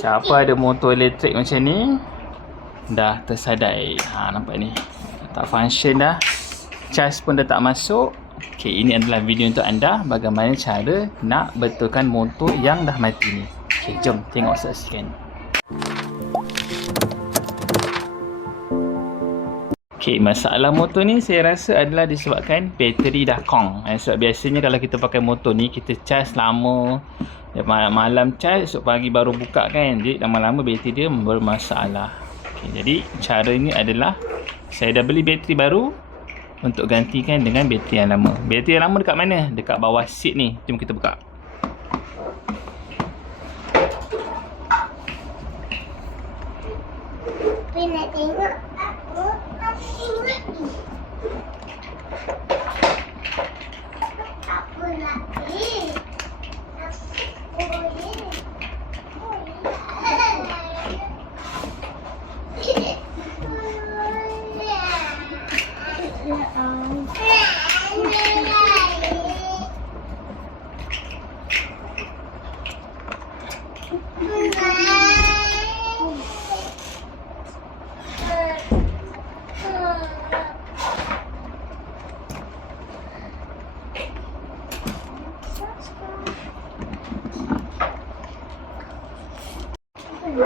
Siapa ada motor elektrik macam ni dah tersadai. Nampak ni tak function dah, cas pun dah tak masuk. Okey, ini adalah video untuk anda bagaimana cara nak betulkan motor yang dah mati ni. Okey, jom tengok saksikan. Okey, masalah motor ni saya rasa adalah disebabkan bateri dah kong. Sebab biasanya kalau kita pakai motor ni, kita cas lama, malam cas, esok pagi baru buka kan. Jadi lama-lama bateri dia bermasalah. Okey, jadi cara ni adalah saya dah beli bateri baru untuk gantikan dengan bateri yang lama. Bateri yang lama dekat mana? Dekat bawah seat ni. Jom kita buka. Nak tengok aku apa lagi?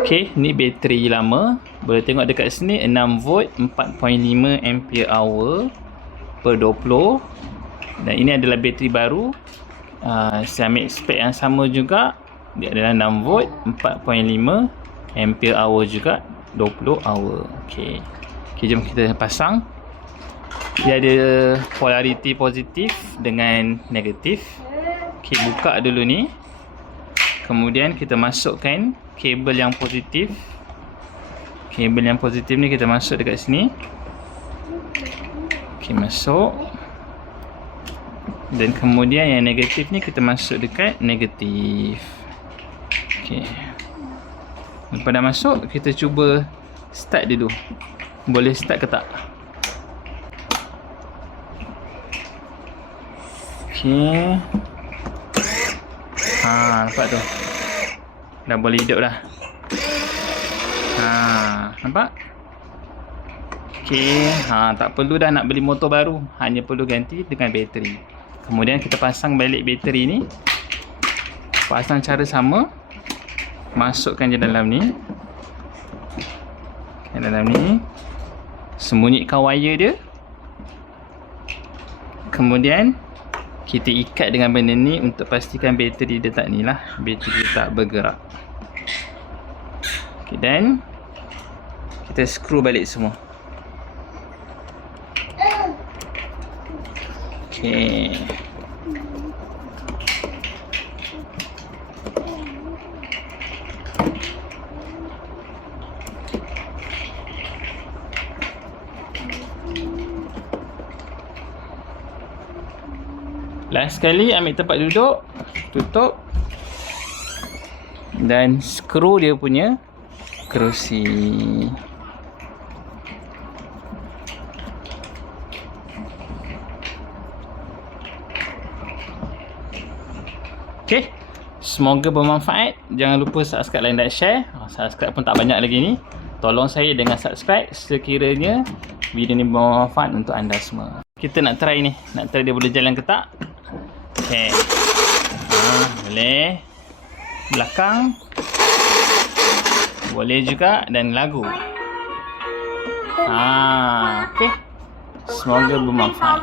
Okey, ni bateri lama. Boleh tengok dekat sini 6 volt 4.5 ampere hour per 20. Dan ini adalah bateri baru. Saya ambil spek yang sama juga. Dia adalah 6 volt 4.5 ampere hour juga 20 hour. Okey. Okey, jom kita pasang. Dia ada polariti positif dengan negatif. Okey, buka dulu ni. Kemudian kita masukkan kabel yang positif. Kabel yang positif ni kita masuk dekat sini. Okey, masuk. Dan kemudian yang negatif ni kita masuk dekat negatif. Okey. Lepas dah masuk, kita cuba start dulu. Boleh start ke tak? Okey. Nampak tu. Dah boleh hidup dah. Nampak? Okey, tak perlu dah nak beli motor baru, hanya perlu ganti dengan bateri. Kemudian kita pasang balik bateri ni. Pasang cara sama. Masukkan je dalam ni. Dalam ni. Sembunyikan wire dia. Kemudian kita ikat dengan benda ni untuk pastikan bateri dia tak ni lah. Bateri dia tak bergerak. Okay, dan kita screw balik semua. Okay. Last sekali ambil tempat duduk, tutup dan skru dia punya kerusi. Okey, semoga bermanfaat. Jangan lupa subscribe, like dan share. Subscribe pun tak banyak lagi ni. Tolong saya dengan subscribe sekiranya video ni bermanfaat untuk anda semua. Kita nak try ni, nak try dia boleh jalan ke tak. Okey. Boleh. Belakang. Boleh juga dan lagu. Okey. Semoga bermanfaat.